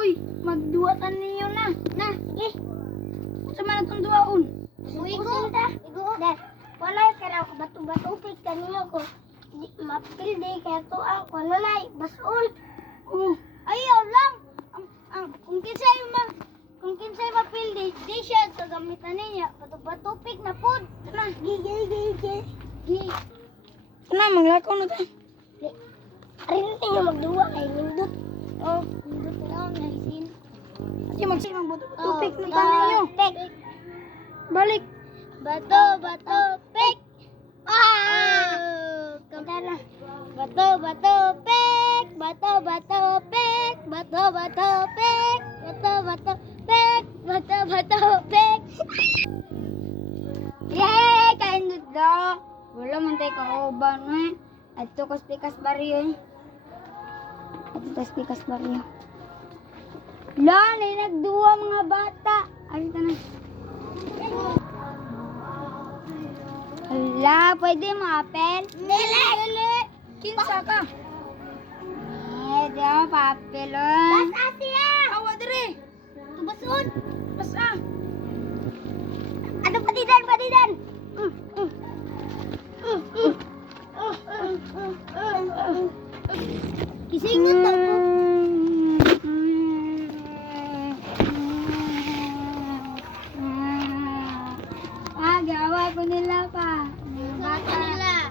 Uy, magduwatan ninyo na. Na, eh. Sa man itong duwaon? Uy, sinta. Dad, wala ka raw bato-bato pig kanino ko. Mapil di kaya to ang kanunay. Basul. Ayaw lang. Kung kinsay mapil di siya kagamitan niya. Bato-bato pig na pod. Tara, gi. Na, maglakaw na tayo. Arin niyo magduwa kay nindot. Oh, nindot lang na isin. Sige, magsimang tupik na tayo ninyo. Pek. Balik. Bato, pek. Kantara. Bato, pek. Bato, pek. Bato, pek. Bato, pek. Yay! Kaindot daw. Wala man tayo kauban eh. Ato kas pikas baryo eh. Ato kas pikas baryo. Lali, nagduwa mga bata. Alita na. Hala, pwede maapel? Dili. Kinsa ka? Di ako paapel oh. Basta siya. Awa dire. Tubasun. Basta. Ano patidan? Kisingit daw po. Gawa ko nila pa. Bata nila.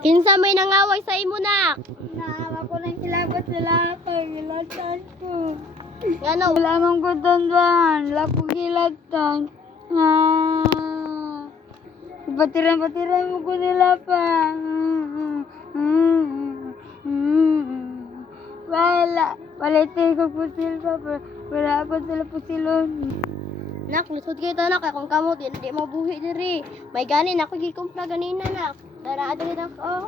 Kinsa may nangaway sa imo na? Naawa ko ng kilabot sila ako. Gilatan ko. Ngano? Wala mong kutunduan. Lapo gilatan. Patiran mo ko nila pa. Palitin ko pusil pa. Wala ako sila pusilon. Nak, lusod kayo to nak. Kung kamo, di mabuhi diri. May ganin, ako gikumpla ganina nak. Dara adri nak, oh.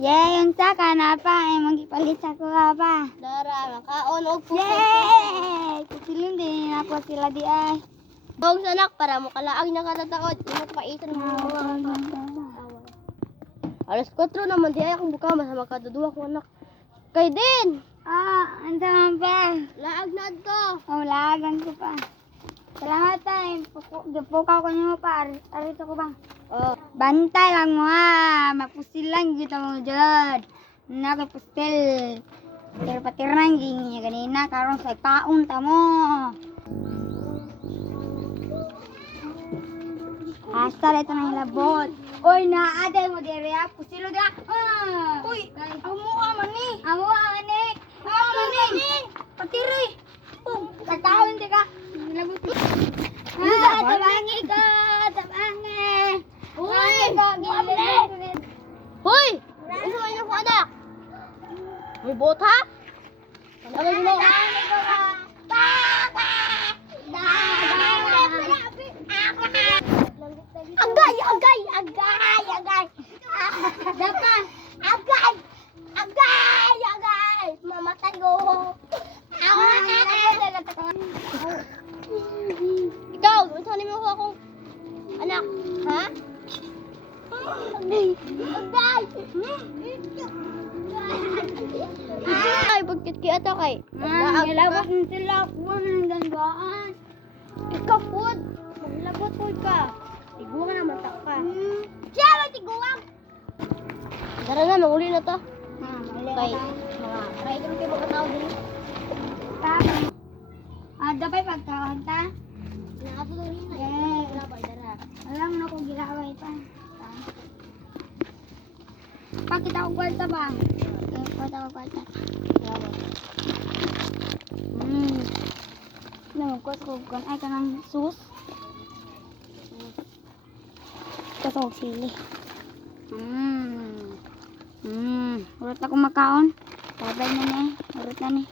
Yay, unsa ka na pa. Ay, magipalit ako pa. Dara, makaon og puso. Yay! Pusilon din ako sila di ay. Bawang sanak, para mo kalaang nakatataod. Di mo kapaitan mo. Alas 4 naman, di ay akong buka. Masama kaduduwa ko anak. Kay din! Ang sama pa. Laag na to. Lagan ko pa. Salamat tayo. Pukaw ko niyo pa. Arito ko ba? Oh. Bantay lang mo ha. Mapusil lang kita mo dyan. Nakapustil. Pero patirang niya ganina. Karong sa kaon ta mo. Hasta ito na hilabot. Uy, naaday mo dere ha. Pusilo da. Uy, amo aman ni. Amo aman ni. Patiri. Kataon di ka. Hilabot. Tabangi ka. Tabangi. Uy, Hoy! Isa kayo ko anak. May bota? Ano mo? Agay. Dapat. Agay. Mamatay ko. Ikaw, saan mo akong anak? Ha? Agay. Ay, bagkit kaya ito kay. Hilabot mo sila. Kuha na ng gandaan. Ikaw food. Maglabot po ka. Tigwa ka na, matak ka. Siya, matiguwang. Tara na, manguli na to. Okay. Try ko kayo mga tao din. Dapat pagkawanta. Nakatulong rin na. Yes. Dara. Alam na kung ginaway pa. Pakita ko kwarta ba? Pakita ko kwarta. Namagkwas ko kung ay kanang sus. Kasog sili. Urot ako makaon. Tabay na ni. Urot na ni.